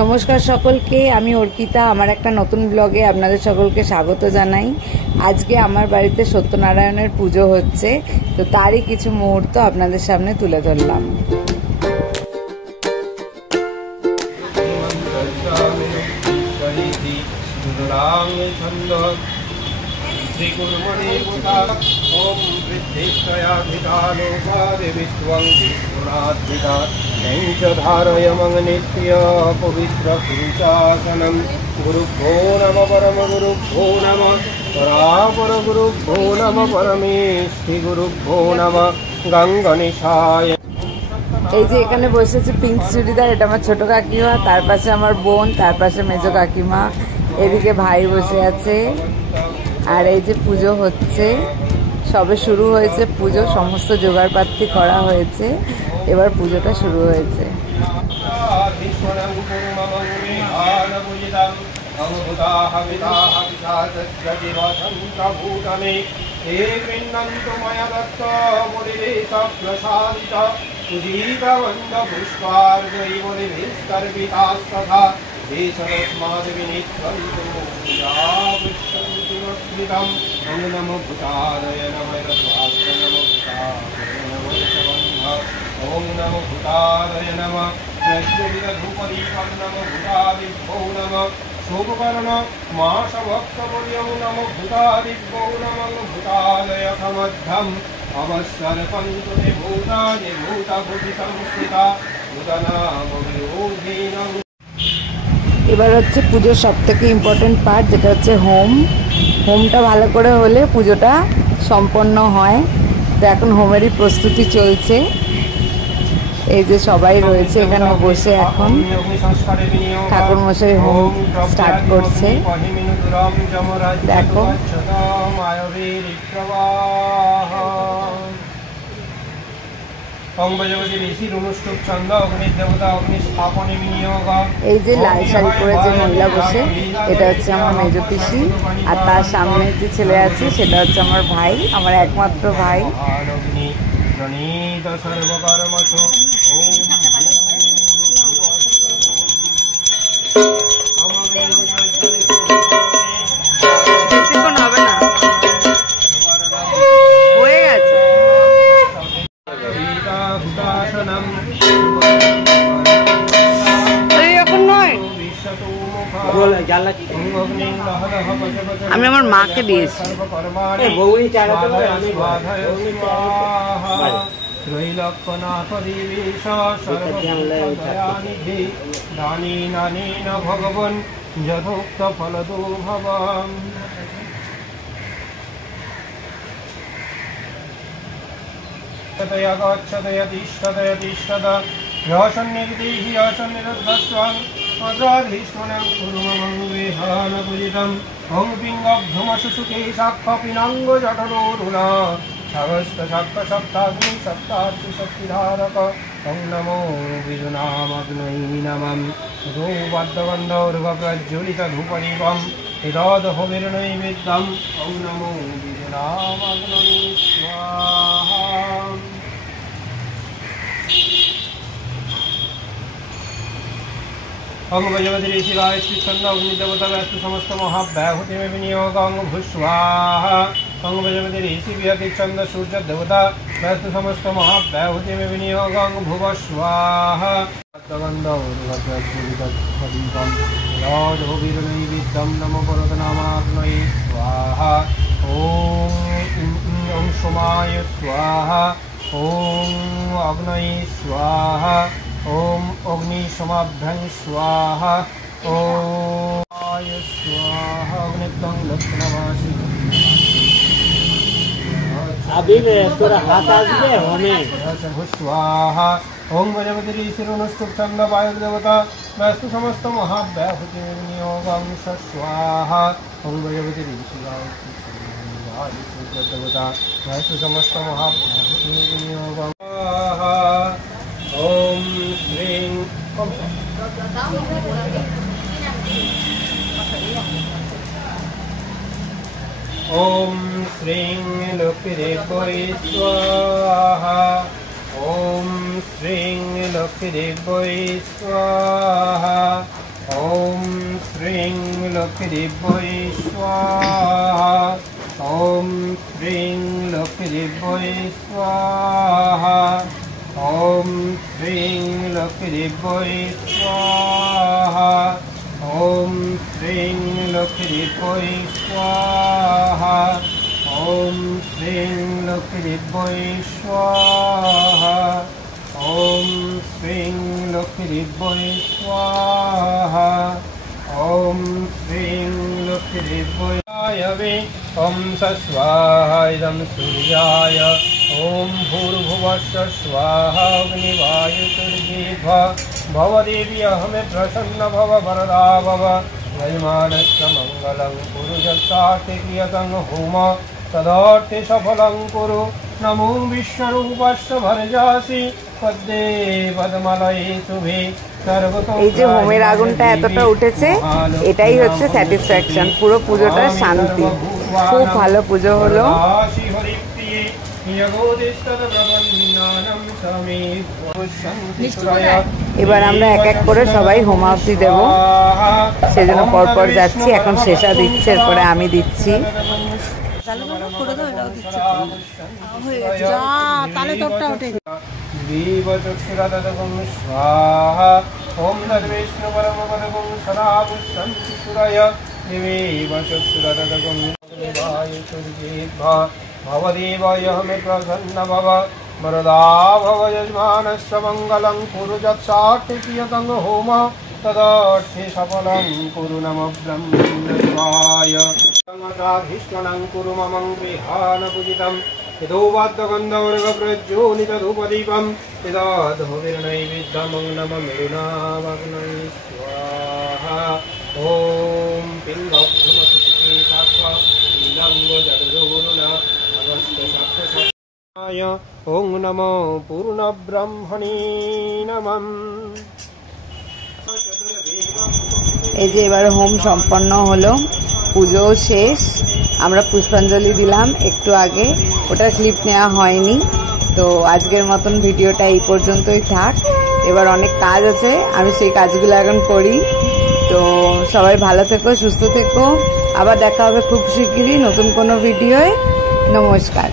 নমস্কার সকলকে, আমি অর্পিতা। আমার একটা নতুন ব্লগে আপনাদের সকলকে স্বাগত জানাই। আজকে আমার বাড়িতে সত্যনারায়ণের পুজো হচ্ছে, তো তারই কিছু মুহূর্ত আপনাদের সামনে তুলে ধরলাম। धारयमनित्य पवित्र पुरुषासनं गुरुभ्यो नमः परम गुरुभ्यो नमः परापर गुरुभ्यो नमः परमेष्ठि गुरुभ्यो नमः गंगनिशाय। এই যে এখানে বসেছে পিঙ্ক চুড়িদার, এটা আমার ছোট কাকিমা, তার পাশে আমার বোন, তার পাশে মেজো কাকিমা, এদিকে ভাই বসে আছে। আর এই যে পুজো হচ্ছে, সবে শুরু হয়েছে পুজো, সমস্ত জোগাড়পাতি করা হয়েছে, এবার পুজোটা শুরু হয়েছে। नमो भूतादय नमः ओम नमो भूतादय नमः प्रज्वलितधूपदीपं नमो भूतादिभ्यो नमः शोभकर्ण मासभक्तवर्यं नमो भूतादिभ्यो नमः भूतादय समद्धम् अवसर्पन्तु ते भूतानि भूतभूतिसंस्थिता भूतनामविरोधिनम्। এবার হচ্ছে পুজোর সব থেকে ইম্পর্টেন্ট পার্ট, যেটা হচ্ছে হোমটা ভালো করে হলে পুজোটা সম্পন্ন হয়। তো এখন হোমেরই প্রস্তুতি চলছে। এই যে সবাই রয়েছে এখানে বসে, এখন ঠাকুরমশাই হোম স্টার্ট করছে। দেখো এই যে লাল শাড়ি পরে যে মহিলা বসে, এটা হচ্ছে আমার মেজো পিসি, আর তার সামনে যে ছেলে আছে সেটা হচ্ছে আমার ভাই, আমার একমাত্র ভাই। বেশিক্ষণ হবে না, হয়ে গেছে। আমি আমার মাকে দিয়েছি। ভগবান যথোক্ত ফলদো ভবাম। ओम पिंगब्धुमशुके साक्षपिनांग जठरोरुणा सहस्त्र शक्त सप्ताग्नि सप्तार्चि शक्तिधारक। ओम नमो विजुनामग्नये नमः धूपद्गन्धौर्वप्रज्वलित धूपदीपं हितोदहोमिर्नैवेद्यम्। ओम नमो विजुनामग्नये स्वाहा। अंग भजवती शिवाय श्रीचंद अग्निदेवता व्यस्तु समस्त महाव्याहुति में विनियोग अंग भूस्वाहा। अंग भजवती ऋषि व्यति चंद सूर्य देवता व्यस्तु समस्त महाव्याहुति में विनियोग अंग भुव स्वाहा। नमो परतनामाग्नये स्वाहा। ओम सोमाय स्वाहा। ओम अग्नये स्वाहा। ओम अग्नि समाभ्यं स्वाहा। ओम आय स्वाहा। अग्नित्वं लक्ष्मणवासी। अभी तोरा हाथ आगे हमें स्वाहा। ओम भजवती ऋषिरुनुष्टुप चंद वायुदेवता व्यस्तु समस्त महाव्याहुति विनियोगं स्वाहा। ओम भजवती ऋषिदेवता व्यस्तु समस्त महाव्याहुति विनियोगं स्वाहा। ओम श्रीं ओम श्रीं लक्ष्मीदेव्यै स्वाहा। ओम श्रीं लक्ष्मीदेव्यै स्वाहा। লক্ষ্মীদেব্যৈ স্বাহা ওম শ্রীং লক্ষ্মীদেব্যৈ স্বাহা ওম শ্রীং লক্ষ্মীদেব্যৈ স্বাহা ওম শ্রীং লক্ষ্মীদেব্যৈ স্বাহা ওম শ্রীং লক্ষ্মীদেব্যৈ স্বাহা ওম শ্রীং লক্ষ্মীদেব্যৈ স্বাহা ওম শ্রীং লক্ষ্মীদেব্যৈ ওম স্বাহা ইদং সূর্যায় ওম ভূর্ভুবস্সঃ স্বাহা অগ্নিবায়ুর্জিভ্য ভবদেব্যহমে প্রসন্ন ভব বরদা ভব यजमानस्य मङ्गलं कुरु यत्सार्थे क्रियतं होम तदर्थे सफलं कुरु नमो विश्वरूपस्य भरजासि पद्मे पद्मलये शुभे এই যে হোমের আগুনটা এতটা উঠেছে, এটাই হচ্ছে স্যাটিসফ্যাকশন। পুরো পুজোটা শান্তি, খুব ভালো পুজো হলো। এবার আমরা এক এক করে সবাই হোমাবতি দেব, সেজন্য পরপর যাচ্ছি। এখন শেষা দিচ্ছে, এরপরে আমি দিচ্ছি। ओम दर्वेष्णु परम पदगुं सदा पुष्पन्ति सुरय दिवेव चक्षुरदगुं वायुर्जीभ्य भवदेवयः मे प्रसन्न भव वरदा भव यजमानस्य मङ्गलं कुरु यत्सार्थिकीयतं होम तदर्थे सफलं कुरु नमः ब्रह्मदेवाय तमसाधीष्टनं कुरु मम गृहाणपूजितम् यतो वाद्यगन्धवर्गप्रज्वलितधूपदीपं यदाधोभिर्नैवेद्यं नमः मेरुनावग्नै स्वाहा ॐ पिङ्गभ्रमसुचिकेतात्वा नीलाङ्गजडोरुना अगस्त्यशाखशाय ॐ नमो पूर्णब्रह्मणे नमः। এই যে এবারে হোম সম্পন্ন হলো, পুজো শেষ। আমরা পুষ্পাঞ্জলি দিলাম একটু আগে, ওটা ক্লিপ নেওয়া হয়নি। তো আজকের মতন ভিডিওটা এই পর্যন্তই থাক। এবার অনেক কাজ আছে, আমি সেই কাজগুলো এখন করি। তো সবাই ভালো থেকো, সুস্থ থেকো। আবার দেখা হবে খুব শিগগিরই নতুন কোনো ভিডিওয়। নমস্কার।